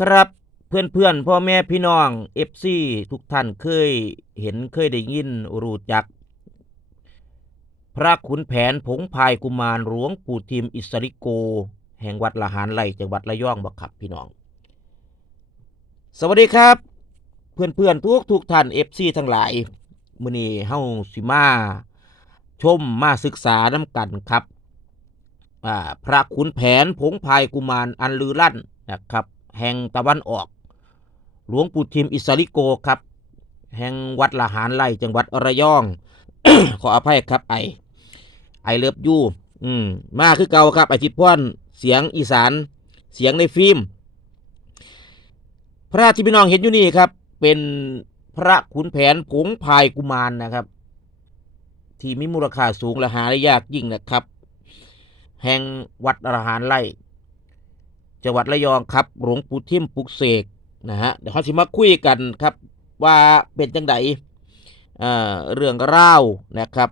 ครับเพื่อนเพื่อนพ่อแม่พี่น้องเอฟซีทุกท่านเคยเห็นเคยได้ยินรู้จัก พระขุนแผนผงพายกุมารหลวงปู่ทิมอิสริโก แห่งวัดละหารไร่จังหวัดระยองบักครับพี่น้อง สวัสดีครับ เพื่อนเพื่อนทุกทุกท่านเอฟซีทั้งหลายมื้อนี้เฮาสิมาชมมาศึกษาน้ำกันครับพระขุนแผนผงพายกุมารอันลือลั่นนะครับ แห่งตะวันออก หลวงปู่ทิมอิสริโกครับ แห่งวัดละหารไร่จังหวัดระยอง ขออภัยครับไอไอเลิฟยูอืมมาคือเก่าครับไอจิตพ่อนเสียงอีสานเสียงในฟิล์มพระที่พี่น้องเห็นอยู่นี่ครับ เป็นพระขุนแผนผงพายกุมารนะครับ ที่มีมูลค่าสูงและหาได้ยากยิ่งนะครับ แห่งวัดอรหารไร่ จังหวัดระยองครับ หลวงปู่ทิมปลุกเสกนะฮะเดี๋ยวเขาสิมาคุยกันครับว่าเป็นจังไดเอ่อเรื่องเล่านะครับ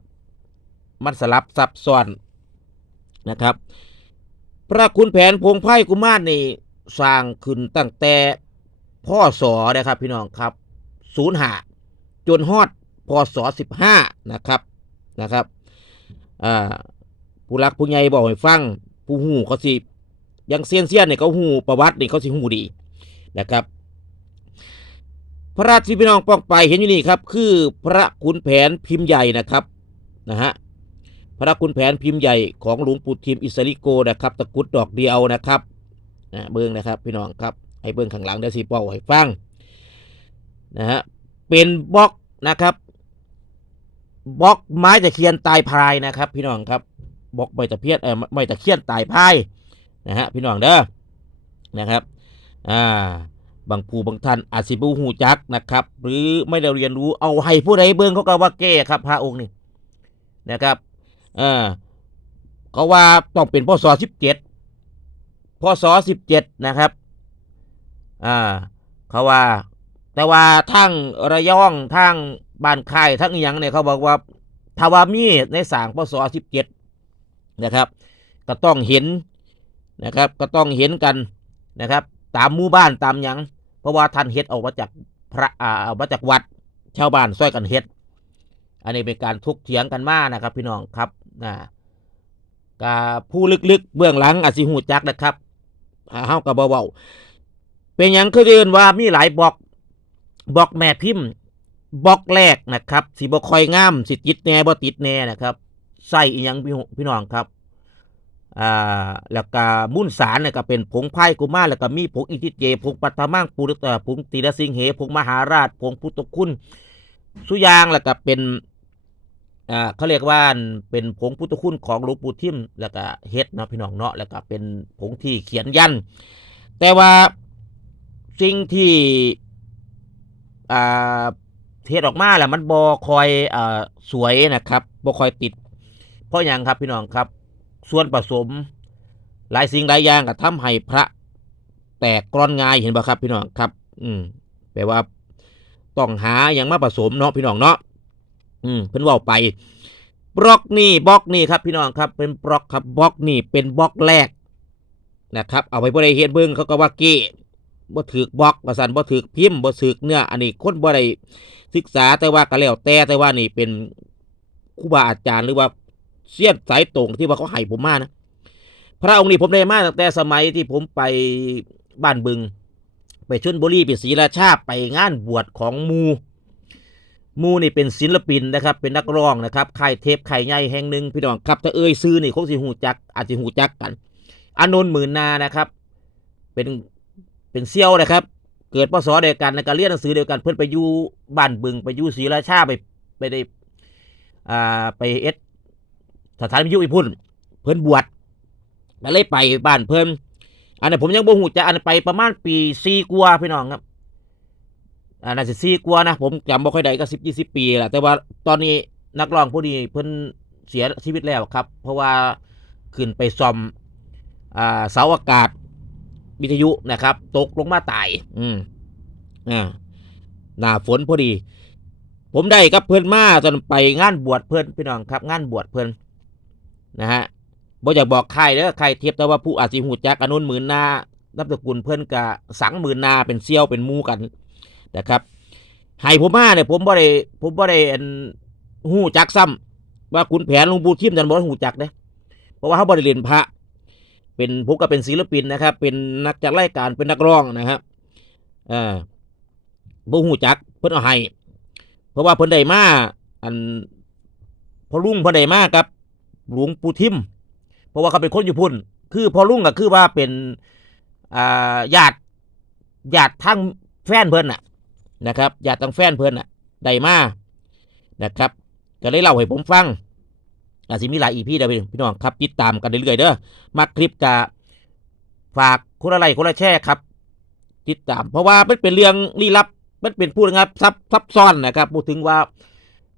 มันสลับซับซ้อนนะครับ พระคุณแผนพงไพ่กุมารนี่สร้างขึ้นตั้งแต่พ่อสอนะครับพี่น้องครับศูนย์หาจนฮอดพศสิบห้านะครับนะครับอ่าผู้รักผู้ใหญ่บอกให้ฟัง ผู้หูเขาสิ อยังเซียนเซียนเนี่ยเขาหูประวัตินี่เขาสิหูดีนะครับ พระราชที่พี่น้องป้องไปเห็นอยู่นี่ครับ คือพระขุนแผนพิมพ์ใหญ่นะครับนะฮะพระขุนแผนพิมพ์ใหญ่ของหลวงปู่ทิมอิสริโกนะครับ ตะกุดดอกเดียวนะครับนะเบิ้งนะครับพี่น้องครับให้เบิ้งข้างหลังเดี๋ยวสิเป่าให้ฟังนะฮะเป็นบล็อกนะครับบล็อกไม้ตะเคียนตายพายนะครับ พี่น้องครับบล็อกไม้ตะเพียนเออไม้ตะเคียนตายพาย นะฮะพี่น้องเด้อนะครับอ่าบางผู้บางท่านอาจสิบูหูจักนะครับ หรือไม่ได้เรียนรู้เอาให้ผู้ใดเบิ่งเขาก็ว่าแก้ครับพระองค์นี่นะครับเออเขาว่าต้องเป็นพศสิบเจ็ดพศสิบเจ็ดนะครับอ่าเขาว่า แต่ว่าทั้งระยองทั้งบ้านค่ายทั้งอย่างเนี่ยเขาบอกว่าถ้าวามีในสางพศสิบเจ็ดนะครับ ก็ต้องเห็น นะครับ ก็ต้องเห็นกันนะครับ ตามหมู่บ้านตามหยัง เพราะว่าท่านเฮ็ดออกมาจากพระอ่าออกมาจากวัดชาวบ้านช่วยกันเฮ็ด อันนี้เป็นการทุกเถียงกันมากนะครับ พี่น้องครับนะกาผู้ลึกๆเบื้องหลังอาจสิหูจักนะครับอ่าเฮากับเบาๆเป็นหยังคือเดินว่ามีหลายบล็อกบล็อกแม่พิมพ์บล็อกแรกนะครับสิบ่คอยงามสิติดแน่บ่ติดแน่นะครับใส่อีหยังพี่พี่น้องครับ อ่าแล้วก็มุ่นสารเนี่ยก็เป็นผงไพ่กุมารแล้วก็มีผงอิทิเจผงปัตมังปุริตผงตีรสิงเหผงมหาราชผงพุทธคุณสุยางแล้วก็เป็นอ่าเขาเรียกว่าเป็นผงพุทธคุณของหลวงปู่ทิมแล้วก็เฮ็ดเนาะพี่น้องเนาะแล้วก็เป็นผงที่เขียนยัน แต่ว่าสิ่งที่อ่าเทศออกมาแหละมันบอคอยอ่าสวยนะครับบอคอยติด เพราะอย่างครับพี่น้องครับ ส่วนผสม หลายสิ่งหลายอย่างก็ทำให้พระแตกกรอนง่ายเห็นป่ครับพี่น้องครับ อืมแปลว่าต้องหาอย่างมาผสมเนาะพี่น้องเนาะอืมเพิ่นว่าไปบล็อกนี่บล็อกนี่ครับพี่น้องครับ เป็นบล็อกครับบล็อกนี่เป็นบล็อกแรกนะครับ เอาไปบ่ได้เฮ็ดเบิ่งเขาก็ว่าเก้บ่ถือบล็อกว่าซั่นบ่ถือพิมพ์บ่ถือเนื้ออันนี้คนบ่ได้ศึกษาแต่ว่าก็แล้วแต่แต่ว่านี่เป็นครูบาอาจารย์หรือว่า เสี้ยนสายตรงที่ว่าเขาให้ผมมานะพระองค์นี้ผมได้มาตั้งแต่สมัยที่ผมไปบ้านบึง ไปชนบุรีไปศรีราชาไปงานบวชของมูมูนี่เป็นศิลปินนะครับ เป็นนักร้องนะครับค่ายเทปค่ายใหญ่แห่งหนึ่งพี่น้องครับถ้าเอ่ยซื้อนี่คงสิหูจักอาจจะหูจักกันอานนท์หมื่นนานะครับ เป็นเป็นเซี่ยวนะครับ เกิดพศเดียวกันในการเรียนหนังสือเดียวกันเพื่อนไปอยู่บ้านบึง ไปอยู่ศรีราชาไปไปได้อ่าไปเอส สถานวิทยุอีพุ่น เพิ่นบวชก็เลยไปบ้านเพิ่นอันนี้ผมยังบ่หูจักอันไปประมาณปีสี่กว่าพี่น้องครับอันนั้นสิสี่กว่านะผมจำบ่ค่อยได้ก็สิบยี่สิบปีแหละแต่ว่าตอนนี้นักร้องผู้นี้เพิ่นเสียชีวิตแล้วครับ เพราะว่าขึ้นไปซ่อมอ่าเสาอากาศวิทยุนะครับ ตกลงมาตายอืมอ่าหน้าฝนพอดี ผมได้กับเพื่อนมาตอนไปงานบวชเพื่อนพี่น้องครับ งานบวชเพื่อน นะฮะบ่อยากบอกใครเด้อใครเทียบแต่ว่าผู้อาจสิหูจักอนุนหมื่นนานับสกุลเพื่อนกะสังหมื่นนาเป็นเซี่ยวเป็นมูกันนะครับให้ผมมาเนี่ยผมบ่ได้ผมบ่ได้อันหูจักซ้ำว่าคุณแผนหลวงปู่ทิมจันบ่ได้หู้จักเด้เพราะว่าเขาบ่ได้เรียนพระ เป็นผมก็เป็นศิลปินนะครับ เป็นนักจัดรายการเป็นนักร้องนะครับอ่าบ่หูจักเพิ่นเอาให้เพราะว่าเพิ่นได้มาอันพอลุงเพิ่นได้มากับ หลวงปู่ทิม เพราะว่าเขาเป็นคนอยู่พุ่น คือพอลุงก็คือว่าเป็นอ่าญาติญาติทั้งแฟนเพิ่นน่ะนะครับญาติทั้งแฟนเพิ่นน่ะได้มานะครับก็เลยเล่าให้ผมฟังอาจจะมีหลายอีพีเด้อพี่น้องครับติดตามกันเรื่อยๆเด้อมาคลิปกะฝากคนละไลค์คนละแชร์ครับติดตาม เพราะว่ามันเป็นเรื่องลี้ลับมันเป็นพูดง่ายๆซับซับซ้อนนะครับ พูดถึงว่า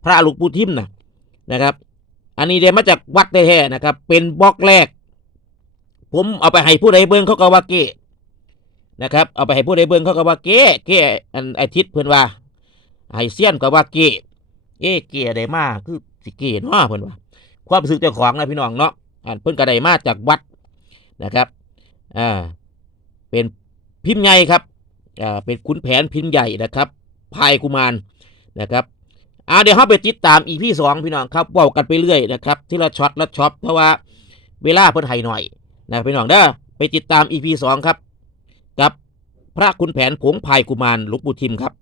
พระหลวงปู่ทิมนะนะครับ อันนี้เดมาจากวัดแท้ๆนะครับ เป็นบล็อกแรก ผมเอาไปให้ผู้ใดเบิ่งเขาก็ว่าเก้นะครับ เอาไปให้ผู้ใดเบิ่งเขาก็ว่าเก้เก้อันอาทิตย์เพิ่อนว่าให้เซียนก็ว่าเก้เอ้เก้ได้มาคือสิเก้เนาะเพิ่อนว่า ความรู้สึกเจ้าของนะพี่น้องเนาะอันเพิ่อนก็ได้มาจากวัดนะครับอ่าเป็นพิมพ์ใหญ่ครับอ่าเป็นขุนแผนพิมพ์ใหญ่นะครับพายกุมารนะครับ อ่าเดี๋ยวเราไปติดตามอีพีสองพี่น้องครับว่ากันไปเรื่อยนะครับที่ละช็อตละช็อปเพราะว่าเวลาเพิ่นไห้หน่อยนะพี่น้องเด้อไปติดตามอีพีสองครับ กับพระคุณแผนผงพายกุมารลุงปูทิมครับ